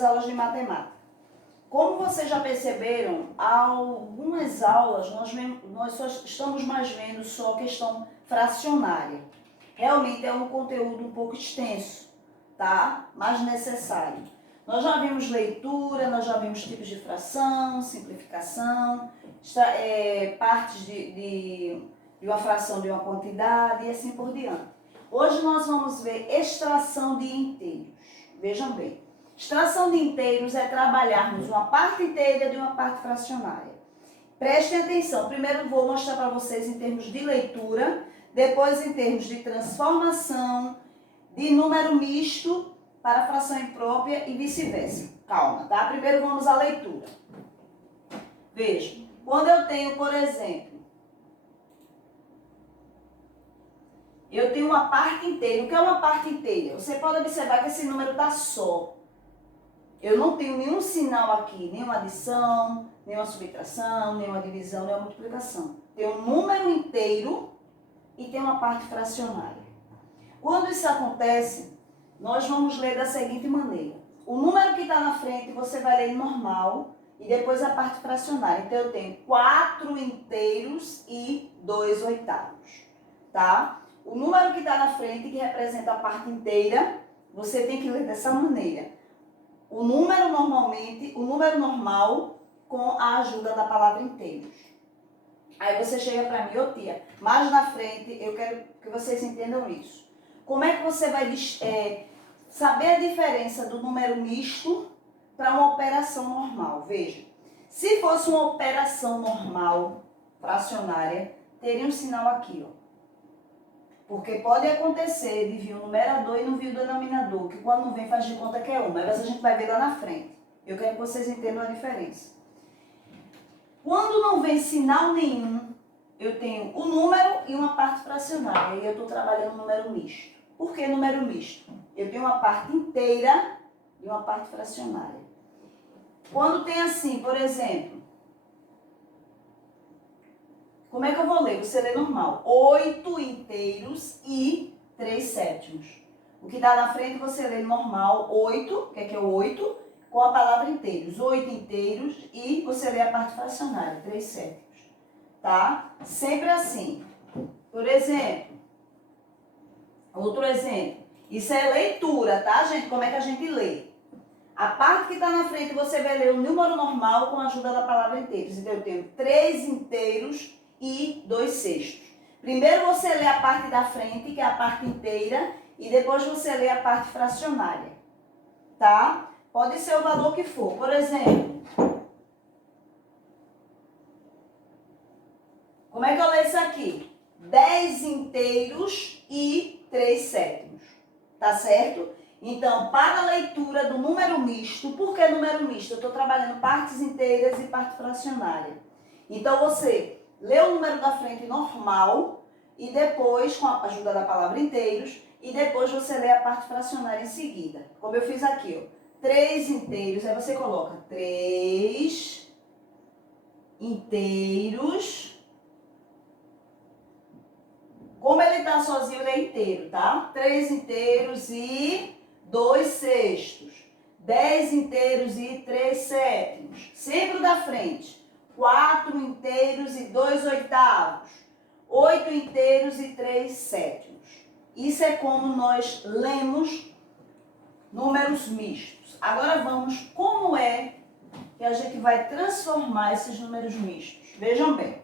das aulas de matemática. Como vocês já perceberam, há algumas aulas nós só estamos mais vendo só questão fracionária. Realmente é um conteúdo um pouco extenso, tá? Mas necessário. Nós já vimos leitura, nós já vimos tipos de fração, simplificação, partes de uma fração de uma quantidade e assim por diante. Hoje nós vamos ver extração de inteiros. Vejam bem, extração de inteiros é trabalharmos uma parte inteira de uma parte fracionária. Prestem atenção, primeiro vou mostrar para vocês em termos de leitura, depois em termos de transformação, de número misto para fração imprópria e vice-versa. Calma, tá? Primeiro vamos à leitura. Veja, quando eu tenho, por exemplo, eu tenho uma parte inteira. O que é uma parte inteira? Você pode observar que esse número está só. Eu não tenho nenhum sinal aqui, nenhuma adição, nenhuma subtração, nenhuma divisão, nenhuma multiplicação. Tem um número inteiro e tem uma parte fracionária. Quando isso acontece, nós vamos ler da seguinte maneira. O número que está na frente você vai ler normal e depois a parte fracionária. Então eu tenho 4 inteiros e 2 oitavos, tá? O número que está na frente, que representa a parte inteira, você tem que ler dessa maneira. O número normal com a ajuda da palavra inteiros. Aí você chega para mim, ô tia, mais na frente eu quero que vocês entendam isso. Como é que você vai saber a diferença do número misto para uma operação normal? Veja, se fosse uma operação normal, fracionária, teria um sinal aqui, ó. Porque pode acontecer de vir o numerador e não vir o denominador, que quando não vem faz de conta que é uma, mas a gente vai ver lá na frente. Eu quero que vocês entendam a diferença. Quando não vem sinal nenhum, eu tenho o número e uma parte fracionária, e eu estou trabalhando número misto. Por que número misto? Eu tenho uma parte inteira e uma parte fracionária. Quando tem assim, por exemplo, como é que eu vou ler? Você lê normal. 8 inteiros e 3 sétimos. O que dá na frente você lê normal, 8, que é o 8, com a palavra inteiros. 8 inteiros e você lê a parte fracionária, 3 sétimos. Tá? Sempre assim. Por exemplo, outro exemplo. Isso é leitura, tá, gente? Como é que a gente lê? A parte que está na frente você vai ler o número normal com a ajuda da palavra inteiros. Então eu tenho 3 inteiros e 2 sextos. Primeiro você lê a parte da frente, que é a parte inteira, e depois você lê a parte fracionária, tá? Pode ser o valor que for. Por exemplo, como é que eu leio isso aqui? 10 inteiros e 3 sétimos, tá certo? Então, para a leitura do número misto, por que número misto? Eu estou trabalhando partes inteiras e parte fracionária. Então, você lê o número da frente normal e depois, com a ajuda da palavra inteiros, e depois você lê a parte fracionária em seguida. Como eu fiz aqui, ó. 3 inteiros, aí você coloca 3 inteiros. Como ele está sozinho, ele é inteiro, tá? 3 inteiros e 2 sextos. 10 inteiros e 3 sétimos. Sempre da frente. 4 inteiros e 2 oitavos, 8 inteiros e 3 sétimos. Isso é como nós lemos números mistos. Agora vamos, como é que a gente vai transformar esses números mistos? Vejam bem.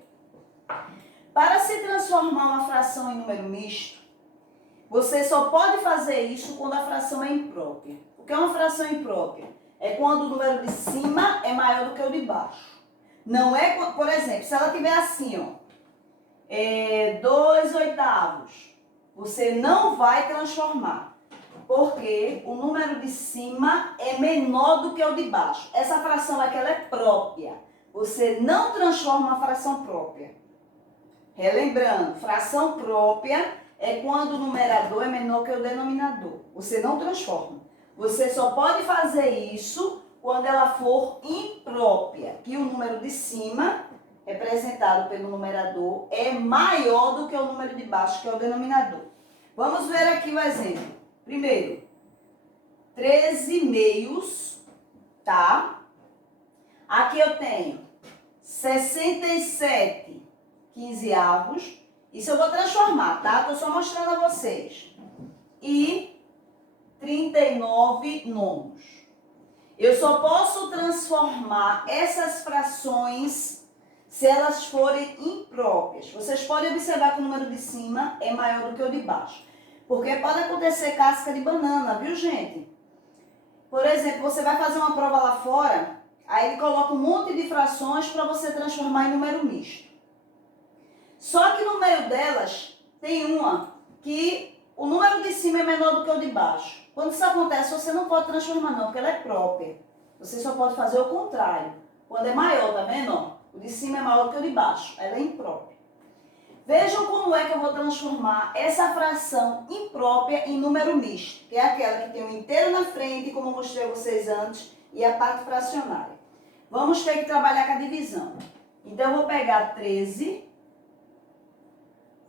Para se transformar uma fração em número misto, você só pode fazer isso quando a fração é imprópria. O que é uma fração imprópria? É quando o número de cima é maior do que o de baixo. Não é, por exemplo, se ela tiver assim, ó, 2 oitavos, você não vai transformar, porque o número de cima é menor do que o de baixo. Essa fração aqui, ela é própria. Você não transforma a fração própria. Relembrando, fração própria é quando o numerador é menor que o denominador. Você não transforma. Você só pode fazer isso quando ela for imprópria, que o número de cima, representado pelo numerador, é maior do que o número de baixo, que é o denominador. Vamos ver aqui o exemplo. Primeiro, 13 meios tá? Aqui eu tenho 67 quinzeavos. Isso eu vou transformar, tá? Tô só mostrando a vocês. E 39 nonos. Eu só posso transformar essas frações se elas forem impróprias. Vocês podem observar que o número de cima é maior do que o de baixo. Porque pode acontecer casca de banana, viu, gente? Por exemplo, você vai fazer uma prova lá fora, aí ele coloca um monte de frações para você transformar em número misto. Só que no meio delas tem uma que o número de cima é menor do que o de baixo. Quando isso acontece, você não pode transformar não, porque ela é própria. Você só pode fazer o contrário. Quando é maior, tá vendo? O de cima é maior do que o de baixo. Ela é imprópria. Vejam como é que eu vou transformar essa fração imprópria em número misto, que é aquela que tem o inteiro na frente, como eu mostrei a vocês antes, e a parte fracionária. Vamos ter que trabalhar com a divisão. Então, eu vou pegar 13,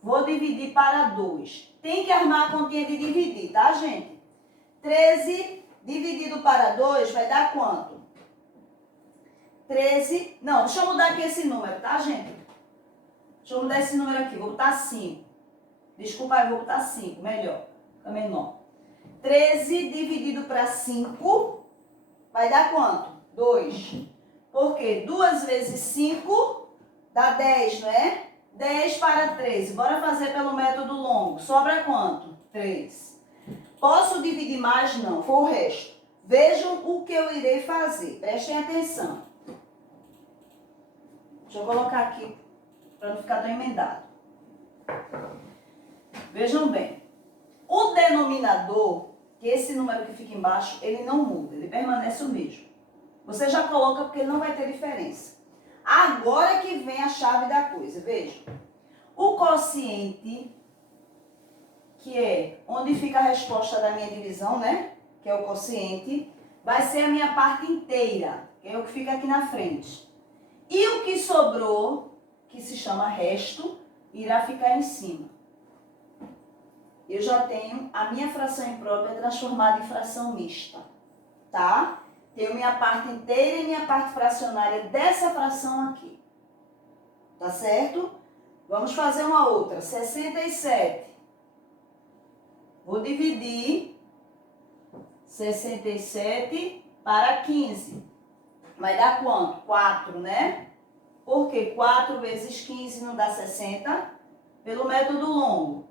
vou dividir para 2. Tem que armar a continha de dividir, tá, gente? 13 dividido para 2 vai dar quanto? 13, não, deixa eu mudar aqui esse número, tá, gente? Deixa eu mudar esse número aqui, vou botar 5. Desculpa aí, vou botar 5, melhor, fica menor. 13 dividido para 5 vai dar quanto? 2. Por quê? 2 vezes 5 dá 10, não é? 10 para 13. Bora fazer pelo método longo. Sobra quanto? 3. Posso dividir mais? Não, foi o resto. Vejam o que eu irei fazer. Prestem atenção. Deixa eu colocar aqui para não ficar tão emendado. Vejam bem. O denominador, que é esse número que fica embaixo, ele não muda. Ele permanece o mesmo. Você já coloca porque ele não vai ter diferença. Agora que vem a chave da coisa. Veja. O quociente, que é onde fica a resposta da minha divisão, né? Que é o quociente, vai ser a minha parte inteira, que é o que fica aqui na frente. E o que sobrou, que se chama resto, irá ficar em cima. Eu já tenho a minha fração imprópria transformada em fração mista, tá? Tenho minha parte inteira e minha parte fracionária dessa fração aqui. Tá certo? Vamos fazer uma outra. 67. Vou dividir 67 para 15. Vai dar quanto? 4, né? Porque 4 vezes 15 não dá 60? Pelo método longo.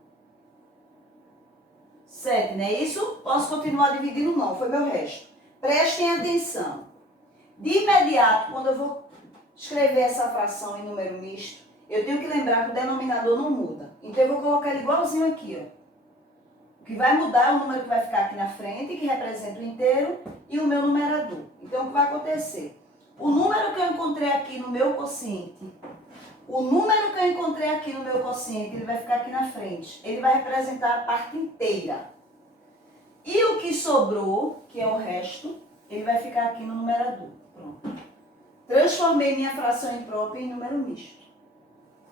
7, não é isso? Posso continuar dividindo? Não, foi meu resto. Prestem atenção. De imediato, quando eu vou escrever essa fração em número misto, eu tenho que lembrar que o denominador não muda. Então, eu vou colocar ele igualzinho aqui, ó. O que vai mudar é o número que vai ficar aqui na frente, que representa o inteiro, e o meu numerador. Então, o que vai acontecer? O número que eu encontrei aqui no meu quociente, ele vai ficar aqui na frente. Ele vai representar a parte inteira. E o que sobrou, que é o resto, ele vai ficar aqui no numerador. Pronto. Transformei minha fração imprópria em número misto.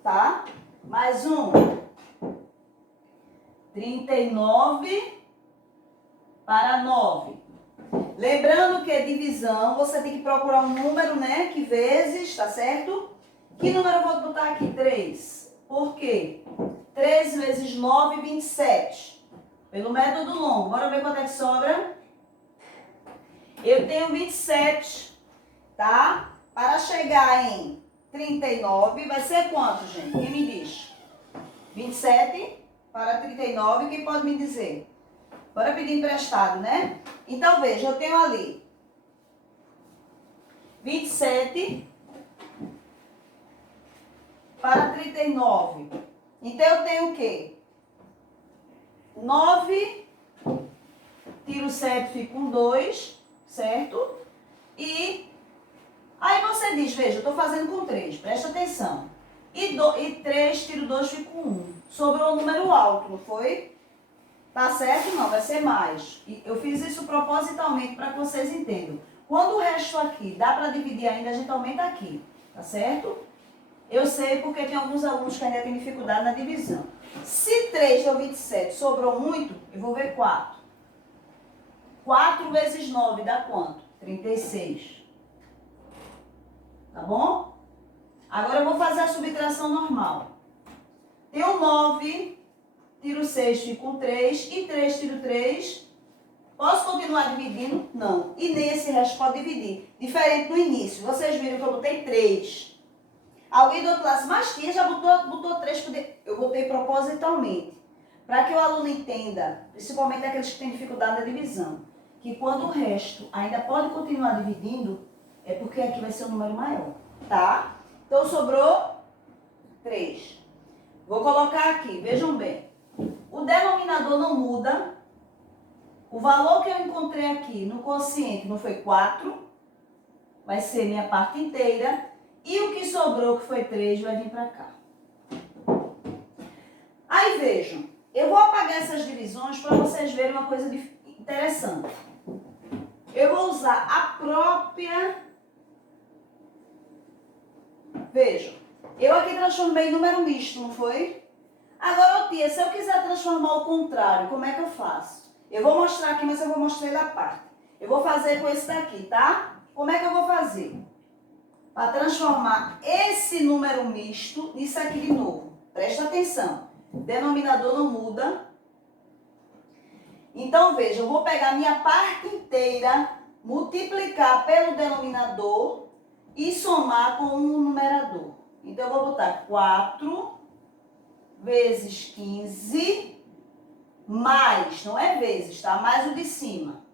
Tá? Mais um. 39 para 9. Lembrando que é divisão, você tem que procurar um número, né? Que vezes, tá certo? Que número eu vou botar aqui? 3. Por quê? 3 vezes 9, 27. Pelo método longo. Bora ver quanto é que sobra? Eu tenho 27, tá? Para chegar em 39, vai ser quanto, gente? Quem me diz? 27 para 39, quem pode me dizer? Bora pedir emprestado, né? Então, veja, eu tenho ali 27 para 39. Então, eu tenho o quê? 9, tiro 7, fica com 2, certo? E aí você diz, veja, eu estou fazendo com 3, presta atenção. E 3, tiro 2, fica com 1. Sobrou um número alto, não foi? Tá certo? Não, vai ser mais. E eu fiz isso propositalmente para que vocês entendam. Quando o resto aqui dá para dividir ainda, a gente aumenta aqui, tá certo? Eu sei porque tem alguns alunos que ainda têm dificuldade na divisão. Se 3 deu 27, sobrou muito, eu vou ver 4. 4 vezes 9 dá quanto? 36. Tá bom? Agora eu vou fazer a subtração normal. Tenho 9, tiro 6, fico com 3, e 3 tiro 3. Posso continuar dividindo? Não. E nem esse resto pode dividir. Diferente do início. Vocês viram que eu botei 3. Alguém do outro lado, mas tia já botou 3. Eu botei propositalmente. Para que o aluno entenda, principalmente aqueles que têm dificuldade na divisão, que quando o resto ainda pode continuar dividindo, é porque aqui vai ser um número maior. Tá? Então sobrou 3. Vou colocar aqui, vejam bem. O denominador não muda. O valor que eu encontrei aqui no quociente não foi 4. Vai ser minha parte inteira. E o que sobrou, que foi 3, vai vir para cá. Aí vejam. Eu vou apagar essas divisões para vocês verem uma coisa interessante. Eu vou usar a própria... Vejam. Eu aqui transformei em número misto, não foi? Agora, tia, se eu quiser transformar ao contrário, como é que eu faço? Eu vou mostrar aqui, mas eu vou mostrar ele à parte. Eu vou fazer com esse daqui, tá? Como é que eu vou fazer? Para transformar esse número misto nisso aqui de novo. Presta atenção. Denominador não muda. Então, veja, eu vou pegar minha parte inteira, multiplicar pelo denominador e somar com um numerador. Então, eu vou botar 4 vezes 15, mais, não é vezes, tá? Mais o de cima.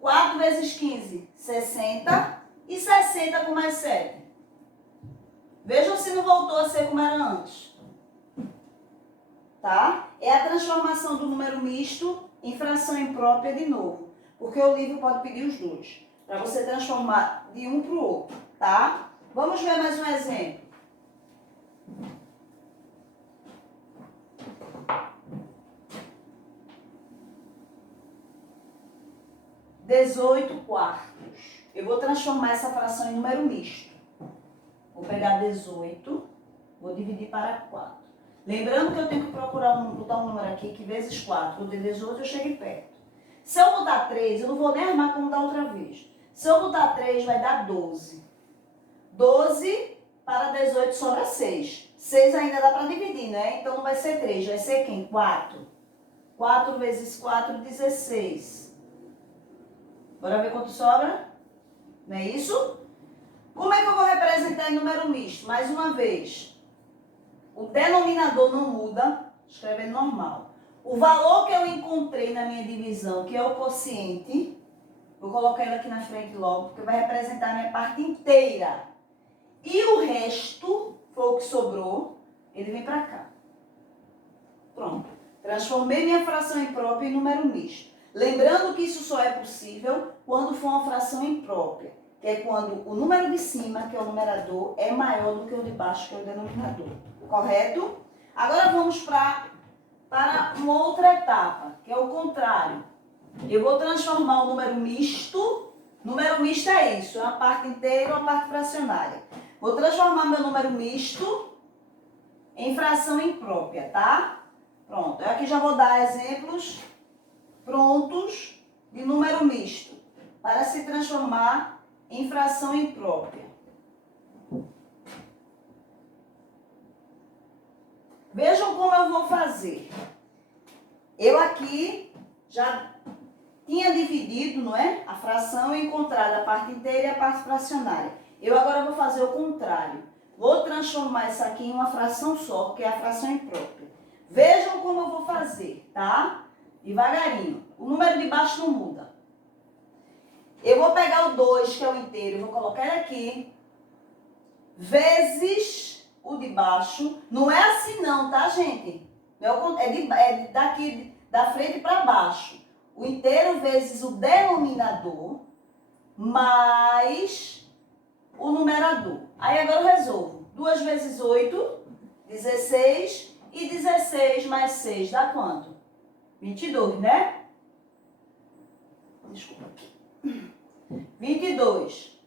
4 vezes 15, 60. E 60 com mais 7. Vejam se não voltou a ser como era antes. Tá? É a transformação do número misto em fração imprópria de novo. Porque o livro pode pedir os dois. Para você transformar de um para o outro. Tá? Vamos ver mais um exemplo. (18/4). Eu vou transformar essa fração em número misto. Vou pegar 18, vou dividir para 4. Lembrando que eu tenho que procurar botar um número aqui que vezes 4. O de 18 eu cheguei perto. Se eu botar 3, eu não vou nem armar como da outra vez. Se eu botar 3, vai dar 12. 12 para 18 sobra 6. 6 ainda dá para dividir, né? Então não vai ser 3, vai ser quem? 4. 4 vezes 4, 16. Bora ver quanto sobra? Não é isso? Como é que eu vou representar em número misto? Mais uma vez. O denominador não muda, escrevendo normal. O valor que eu encontrei na minha divisão, que é o quociente, vou colocar ele aqui na frente logo, porque vai representar a minha parte inteira. E o resto, foi o que sobrou, ele vem para cá. Pronto. Transformei minha fração imprópria em número misto. Lembrando que isso só é possível quando for uma fração imprópria, que é quando o número de cima, que é o numerador, é maior do que o de baixo, que é o denominador. Correto? Agora vamos para uma outra etapa, que é o contrário. Eu vou transformar o número misto. Número misto é isso, é uma parte inteira e uma parte fracionária. Vou transformar meu número misto em fração imprópria, tá? Pronto, eu aqui já vou dar exemplos prontos de número misto para se transformar em fração imprópria. Vejam como eu vou fazer. Eu aqui já tinha dividido, não é? A fração e encontrado a parte inteira e a parte fracionária. Eu agora vou fazer o contrário. Vou transformar isso aqui em uma fração só, que é a fração imprópria. Vejam como eu vou fazer, tá? Devagarinho. O número de baixo não muda. Eu vou pegar o 2, que é o inteiro, vou colocar ele aqui, vezes o de baixo. Não é assim não, tá, gente? É daqui da frente para baixo. O inteiro vezes o denominador, mais o numerador. Aí agora eu resolvo. 2 vezes 8, 16. E 16 mais 6 dá quanto? 22, né? Desculpa aqui. 22.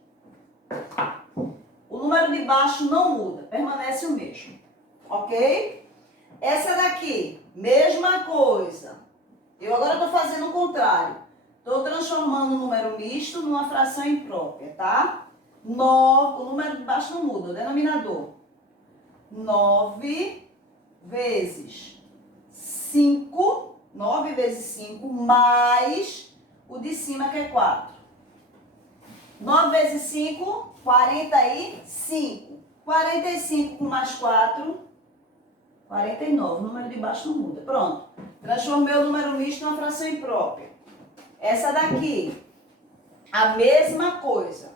O número de baixo não muda, permanece o mesmo. Ok? Essa daqui, mesma coisa. Eu agora estou fazendo o contrário. Estou transformando o número misto numa fração imprópria, tá? 9, o número de baixo não muda, o denominador. 9 vezes 5, 9 vezes 5, mais o de cima que é 4. 9 vezes 5, 45. 45 com mais 4, 49. O número de baixo não muda. Pronto. Transformei o número misto numa fração imprópria. Essa daqui, a mesma coisa.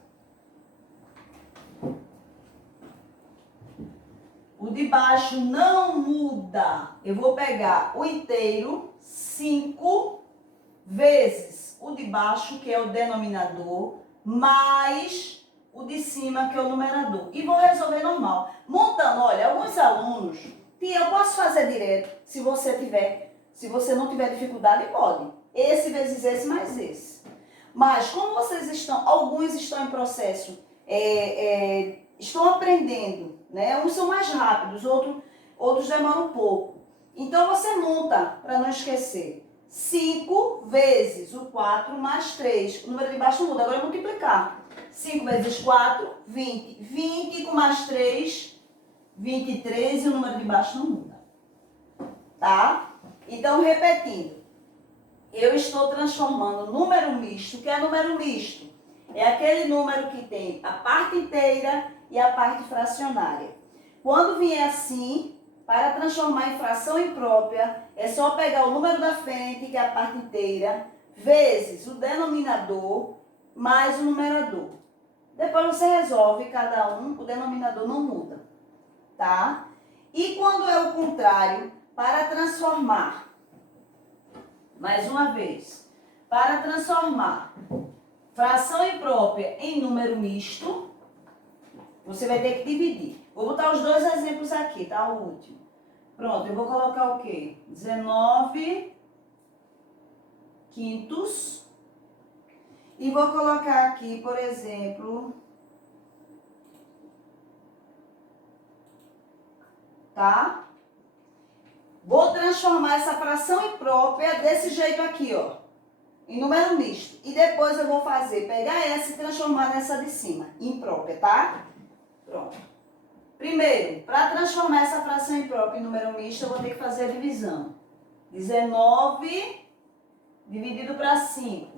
O de baixo não muda. Eu vou pegar o inteiro, 5, vezes o de baixo, que é o denominador, mais o de cima, que é o numerador. E vou resolver normal. Montando, olha, alguns alunos, tia, eu posso fazer direto, se você não tiver dificuldade, pode. Esse vezes esse mais esse. Mas como vocês estão, alguns estão em processo, estão aprendendo, né? Uns são mais rápidos, outros demoram um pouco. Então você monta, para não esquecer. 5 vezes o 4 mais 3. O número de baixo não muda, agora é multiplicar. 5 vezes 4, 20. 20 com mais 3, 23, e o número de baixo não muda. Tá? Então, repetindo. Eu estou transformando número misto, que é número misto. É aquele número que tem a parte inteira e a parte fracionária. Quando vier assim, para transformar em fração imprópria, é só pegar o número da frente, que é a parte inteira, vezes o denominador, mais o numerador. Depois você resolve cada um, o denominador não muda, tá? E quando é o contrário, para transformar, mais uma vez, para transformar fração imprópria em número misto, você vai ter que dividir. Vou botar os dois exemplos aqui, tá? O último. Pronto, eu vou colocar o quê? 19 quintos. E vou colocar aqui, por exemplo, tá? Vou transformar essa fração imprópria desse jeito aqui, ó, em número misto. E depois eu vou pegar essa e transformar nessa de cima, imprópria, tá? Pronto. Primeiro, para transformar essa fração imprópria em número misto, eu vou ter que fazer a divisão. 19 dividido para 5.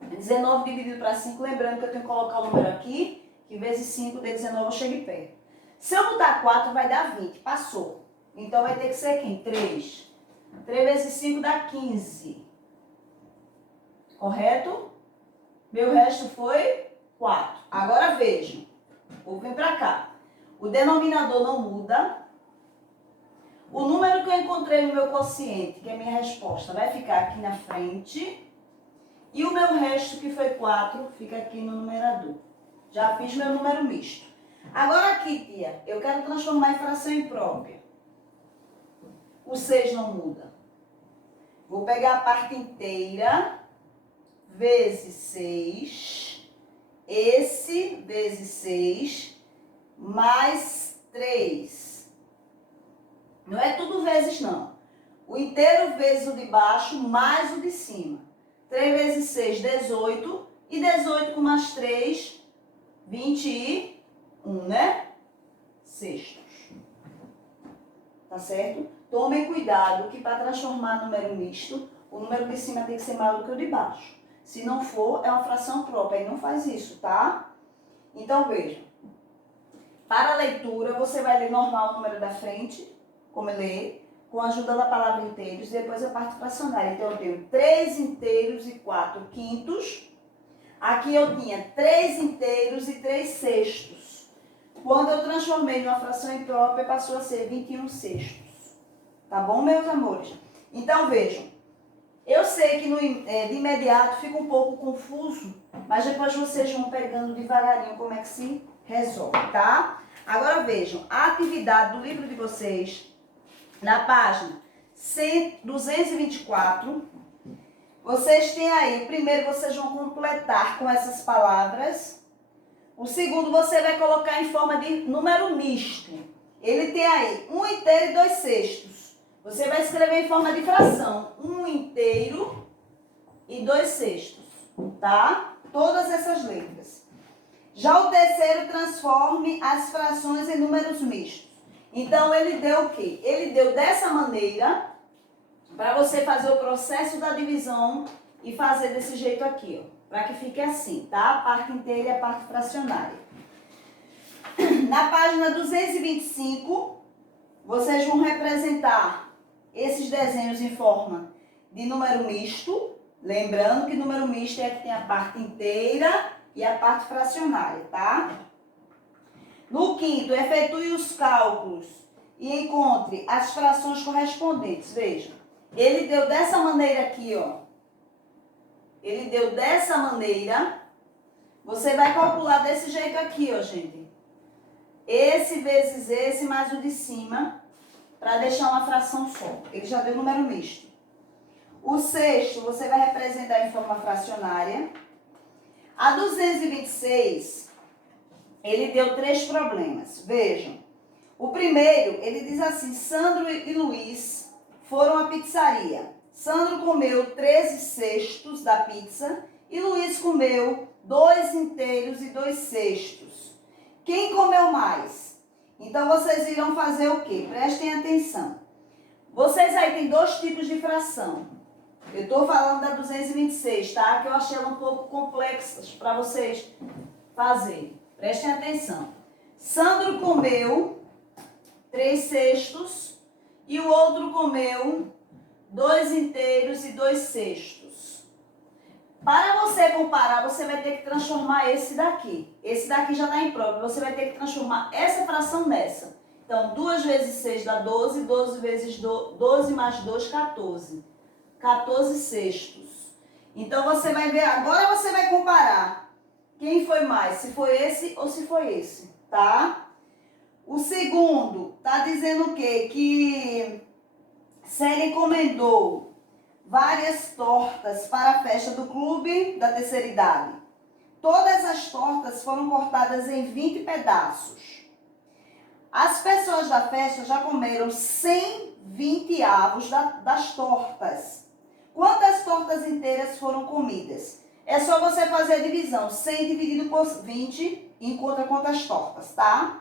19 dividido para 5, lembrando que eu tenho que colocar o número aqui, que vezes 5 de 19 eu chego perto. Se eu botar 4, vai dar 20, passou. Então vai ter que ser quem? 3. 3 vezes 5 dá 15. Correto? Meu resto foi 4. Agora vejam, vou vir para cá. O denominador não muda. O número que eu encontrei no meu quociente, que é a minha resposta, vai ficar aqui na frente. E o meu resto, que foi 4, fica aqui no numerador. Já fiz meu número misto. Agora aqui, tia, eu quero transformar em fração imprópria. O 6 não muda. Vou pegar a parte inteira, vezes 6. Esse vezes 6, mais 3. Não é tudo vezes, não. O inteiro vezes o de baixo, mais o de cima. 3 vezes 6, 18. E 18 com mais 3, 21, né? Sextos. Tá certo? Tomem cuidado que para transformar número misto, o número de cima tem que ser maior do que o de baixo. Se não for, é uma fração própria. E não faz isso, tá? Então, veja. Para a leitura, você vai ler normal o número da frente, como eu leio, com a ajuda da palavra inteiros, e depois a parte fracionária. Então, eu tenho 3 inteiros e 4 quintos. Aqui eu tinha 3 inteiros e 3 sextos. Quando eu transformei em uma fração imprópria, passou a ser 21 sextos. Tá bom, meus amores? Então, vejam. Eu sei que de imediato fica um pouco confuso, mas depois vocês vão pegando devagarinho como é que se resolve, tá? Agora, vejam. A atividade do livro de vocês, na página 224, vocês têm aí, o primeiro vocês vão completar com essas palavras. O segundo você vai colocar em forma de número misto. Ele tem aí 1 inteiro e 2 sextos. Você vai escrever em forma de fração. 1 inteiro e 2/6, tá? Todas essas letras. Já o terceiro, transforme as frações em números mistos. Então, ele deu o quê? Ele deu dessa maneira, para você fazer o processo da divisão e fazer desse jeito aqui, ó. Para que fique assim, tá? A parte inteira e a parte fracionária. Na página 225, vocês vão representar esses desenhos em forma de número misto. Lembrando que número misto é que tem a parte inteira e a parte fracionária, tá? No quinto, efetue os cálculos e encontre as frações correspondentes. Veja, ele deu dessa maneira aqui, ó. Ele deu dessa maneira. Você vai calcular desse jeito aqui, ó, gente. Esse vezes esse mais o de cima, para deixar uma fração só. Ele já deu número misto. O sexto, você vai representar em forma fracionária. A 226, ele deu 3 problemas. Vejam. O primeiro, ele diz assim: Sandro e Luiz foram à pizzaria. Sandro comeu 13/6 da pizza e Luiz comeu 2 inteiros e 2/6. Quem comeu mais? Então, vocês irão fazer o quê? Prestem atenção. Vocês aí têm 2 tipos de fração. Eu estou falando da 226, tá? Que eu achei ela um pouco complexa para vocês fazerem. Prestem atenção. Sandro comeu 3/6 e o outro comeu 2 inteiros e 2/6. Para você comparar, você vai ter que transformar esse daqui. Esse daqui já está impróprio. Você vai ter que transformar essa fração nessa. Então, 2 vezes 6 dá 12. 12 vezes 12 mais 2, 14. 14/6. Então, você vai ver, agora você vai comparar quem foi mais, se foi esse ou se foi esse, tá? O segundo, tá dizendo o quê? Que Célia encomendou várias tortas para a festa do clube da terceira idade. Todas as tortas foram cortadas em 20 pedaços. As pessoas da festa já comeram 120 avos das tortas. Quantas tortas inteiras foram comidas? É só você fazer a divisão. 100 dividido por 20 encontra quantas tortas, tá?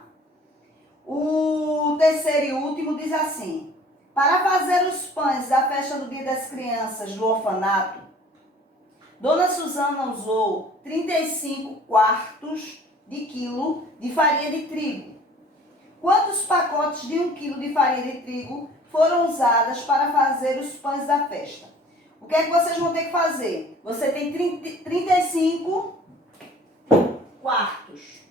O terceiro e último diz assim: para fazer os pães da festa do Dia das Crianças do orfanato, Dona Suzana usou 35/4 de quilo de farinha de trigo. Quantos pacotes de 1 quilo de farinha de trigo foram usadas para fazer os pães da festa? O que é que vocês vão ter que fazer? Você tem 35/4.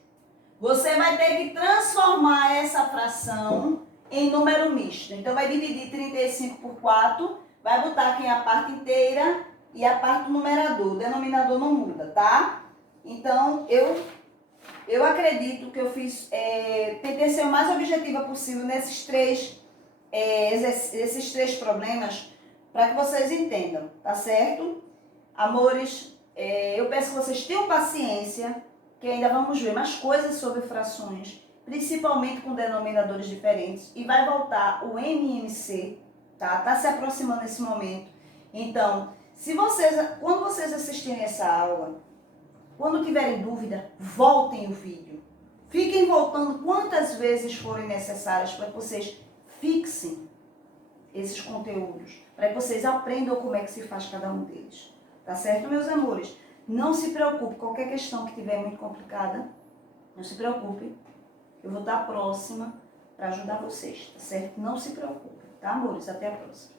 Você vai ter que transformar essa fração em número misto. Então, vai dividir 35 por 4, vai botar aqui a parte inteira e a parte do numerador. O denominador não muda, tá? Então, eu acredito que eu fiz, tentei ser o mais objetiva possível nesses três problemas, para que vocês entendam, tá certo? Amores, eu peço que vocês tenham paciência, que ainda vamos ver mais coisas sobre frações, principalmente com denominadores diferentes, e vai voltar o MMC, tá? Tá se aproximando nesse momento. Então, quando vocês assistirem essa aula, quando tiverem dúvida, voltem o vídeo. Fiquem voltando quantas vezes forem necessárias para que vocês fixem esses conteúdos, para que vocês aprendam como é que se faz cada um deles. Tá certo, meus amores? Não se preocupe, qualquer questão que tiver muito complicada, não se preocupe. Eu vou estar próxima para ajudar vocês, tá certo? Não se preocupe, tá, amores? Até a próxima.